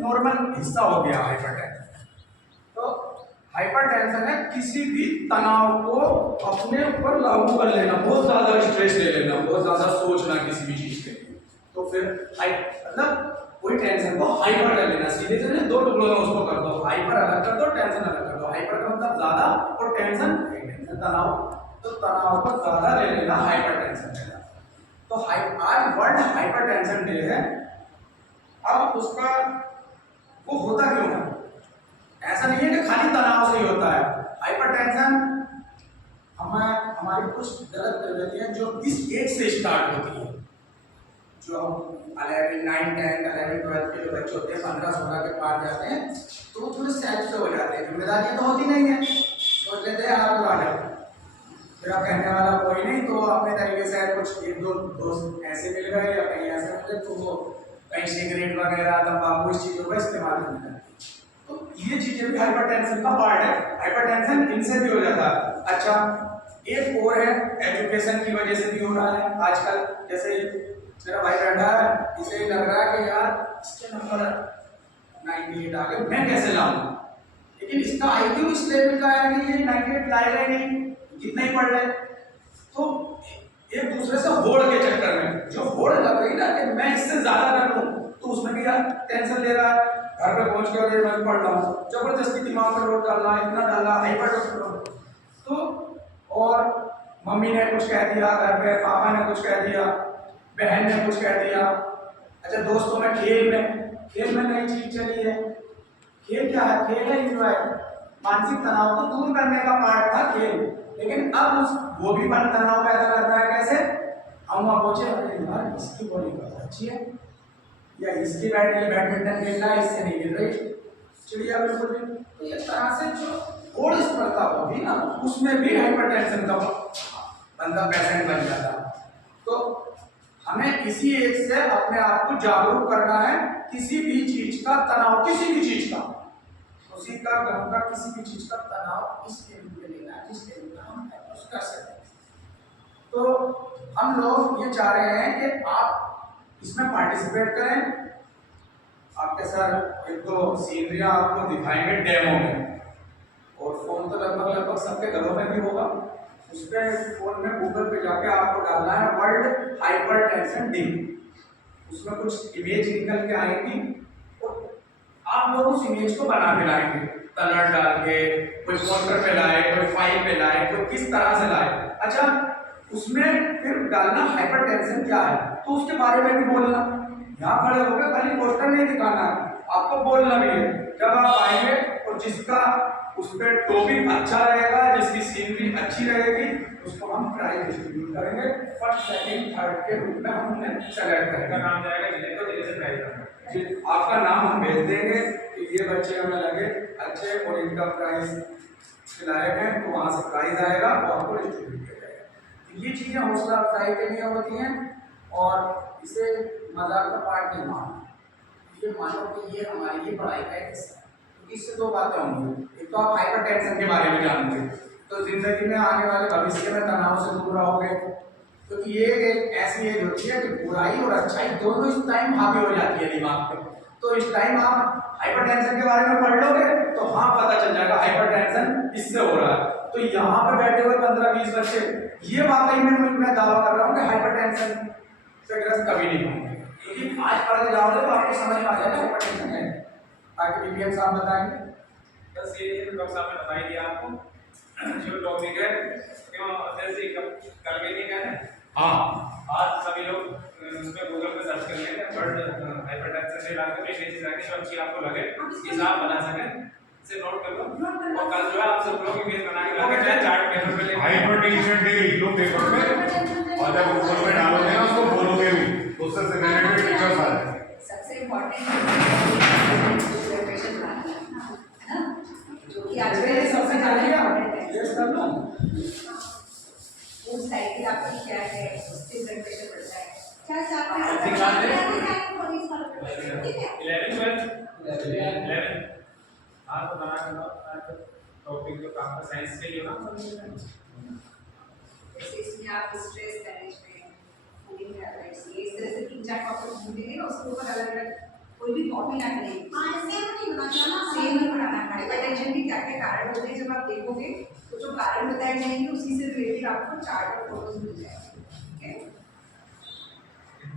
Normal हिस्सा हो गया हाइपरटेंशन। तो हाइपरटेंशन है किसी भी तनाव को अपने ऊपर लागू कर लेना, बहुत ज्यादा स्ट्रेस ले लेना, बहुत ज्यादा सोचना किसी भी चीज के लिए। तो फिर मतलब कोई टेंशन को हाइपर कर लेना, सीधे से दो टुकड़ों में उसको कर दो, हाइपर अलग कर दो, टेंशन अलग कर दो। हाइपर का मतलब ज्यादा और टेंशन तनाव, तो तनाव को ज्यादा ले लेना हाइपर टेंशन। तो आज वर्ल्ड हाइपर टेंशन डे है। अब उसका वो होता क्यों है? ऐसा नहीं है कि खाली तनाव से ही होता है। हाइपरटेंशन हमारी कुछ गलत प्रवृत्तियां जो इस एज से स्टार्ट होती है, जो हम 11, 9, 10, 11, 12 के जो बच्चे होते हैं 15, 16 के पार जाते हैं तो वो थोड़े सेल्फ से हो जाते हैं, जिम्मेदारियां तो होती नहीं है, सोच लेते हैं आप आ जाओ, फिर आप कहने वाला कोई नहीं, तो अपने तरीके से कुछ एक दो दोस्त ऐसे मिल गए या कहीं ऐसे मिले तो वो कहीं सिगरेट वगैरह तंबाकू इस चीज़ों का इस्तेमाल करते हैं। तो ये चीजें भी हाइपरटेंशन का पार्ट है। हाइपरटेंशन इनसे भी हो जाता है। अच्छा, एक और है एजुकेशन की वजह से भी हो रहा है आजकल। जैसे मेरा भाई बैठा है, इसे लग रहा है कि यार इसके नंबर 98 आ गए, मैं कैसे लाऊं, लेकिन इसका आईक्यू इस लेवल का है कि ये 98 लाएगा ही नहीं, कितना ही पढ़ ले। तो एक दूसरे से होड़ के चक्कर में जो होड़ लग रही ना कि मैं इससे ज्यादा कर लूं, तो उसमें भी यार टेंशन ले रहा है, घर पे पहुंच कर मैं पढ़ रहा हूँ, जबरदस्ती दिमाग पर लोड डालना, इतना डालना, हाइपर तो। और मम्मी ने कुछ कह दिया, घर पे पापा ने कुछ कह दिया, बहन ने कुछ कह दिया। अच्छा, दोस्तों में खेल में नई चीज चली है। खेल क्या है? खेल है एंजॉय, मानसिक तनाव को दूर करने का पार्ट था खेल, लेकिन अब वो भी तनाव पैदा कर रहा है। कैसे? हम वहां पहुंचे, यार इसकी बॉलिंग बहुत अच्छी है, या इसकी बैडमिंटन खेलना है, इससे नहीं खेल रही, चिड़िया बिल्कुल भी। तो ये तरह से जो और स्पर्धा होगी ना, उसमें भी हाइपरटेंशन का बंदा पेशेंट बन जाता है। तो हमें इसी एज से अपने आप को जागरूक करना है, किसी भी चीज का तनाव, किसी भी चीज का, खुशी का, गम का, किसी भी चीज का तनाव इस लेवल पे लेना है जिस लेवल का हम कर सकते हैं। तो हम लोग ये चाह रहे हैं कि आप इसमें पार्टिसिपेट करें। आपके सर एक दो सीनरियाँ आपको दिखाएंगे डेमो में, और फोन तो लगभग सबके घरों में भी होगा। उस पर फोन में गूगल पे जाके आपको डालना है वर्ल्ड हाइपरटेंशन डे। उसमें कुछ इमेज निकल के आएंगी और आप लोग उस इमेज को बना के लाएंगे, कलर डाल के, कोई पोस्टर पे लाए, कोई फाइल पे लाए, कोई किस तरह से लाए। अच्छा, उसमें फिर डालना हाइपरटेंशन क्या है, तो उसके बारे में भी बोलना। यहाँ खड़े होकर खाली पोस्टर नहीं दिखाना है, आपको बोलना भी है। जब आप आएंगे और जिसका उस पर टॉपिक अच्छा रहेगा, जिसकी सीनरी अच्छी रहेगी, उसको हम प्राइज डिस्ट्रीब्यूट करेंगे। फर्स्ट, सेकंड, थर्ड के रूप में हम उन्हें सेलेक्ट करेंगे। नाम जाएगा जिले को, जिले से प्राइज करेंगे। आपका नाम हम भेज देंगे कि ये बच्चे हमें लगे अच्छे और इनका प्राइज लायक है, तो वहाँ से प्राइज आएगा और आपको डिस्ट्रीब्यूट किया जाएगा। ये चीज़ें हौसला अफजाई के लिए होती हैं और इसे मजाक का पार्ट नहीं मानो, ये मानो कि ये हमारी ये पढ़ाई का एक हिस्सा है। तो इससे दो बातें होंगी, एक तो आप हाइपरटेंशन के बारे में जानोगे, तो जिंदगी में आने वाले भविष्य में तनाव से दूर रहोगे, क्योंकि ये एक ऐसी एज होती है कि बुराई और अच्छाई दोनों इस टाइम हावी हो जाती है दिमाग पे। तो इस टाइम आप हाइपरटेंशन के बारे में पढ़ लोगे तो हाँ पता चल जाएगा हाइपरटेंशन इससे हो रहा है। तो यहाँ पर बैठे हुए 15-20 बच्चे, ये वाकई में मैं दावा कर रहा हूँ कि हाइपरटेंशन से ग्रस्त कभी नहीं होंगे, क्योंकि आज पढ़ जाओगे तो आपको समझ में आ जाएगा हाइपरटेंशन है। बाकी डीपीएम साहब बताएंगे। बस ये डॉक्टर साहब ने बताई दिया आपको जो टॉपिक है, क्यों जैसे कल भी नहीं कहते। हाँ, आज सभी लोग उसमें गूगल पे सर्च कर लेंगे, वर्ल्ड हाइपरटेंशन डे डाल के इमेज जाके जो अच्छी आपको लगे हिसाब बना सकें, इसे नोट कर लो। और कल जो है आप सब लोग इमेज बना के लाके चार्ट पेपर पे लेके हाइपरटेंशन डे लिख लो पेपर में, और जब गूगल पे डालोगे ना उसको बोलोगे भी, उससे रिलेटेड पिक्चर्स आ जाएंगे। सबसे इम्पोर्टेंट प्रिपरेशन है ना, जो कि आज के सबसे ज़्यादा इम्पोर्टेंट है। यस कर लो, उस साइकिल आपकी क्या है, उससे प्रिपरेशन पड़ता है। क्या चाहते हैं? 11 हाँ तो बना कर टॉपिक जो काम का साइंस के लिए ना, जैसे इसमें आप स्ट्रेस मैनेजमेंट, फूडिंग हैबिट्स, ये इस तरह से 3-4 टॉपिक ढूंढेंगे, उसके ऊपर अलग-अलग कोई भी टॉपिक ना करेंगे। हाइपरटेंशन के क्या क्या कारण होते हैं, जब आप देखोगे तो जो कारण बताए जाएंगे उसी से रिलेटेड आपको चार्ट और फोटोज मिल जाएंगे। ठीक है।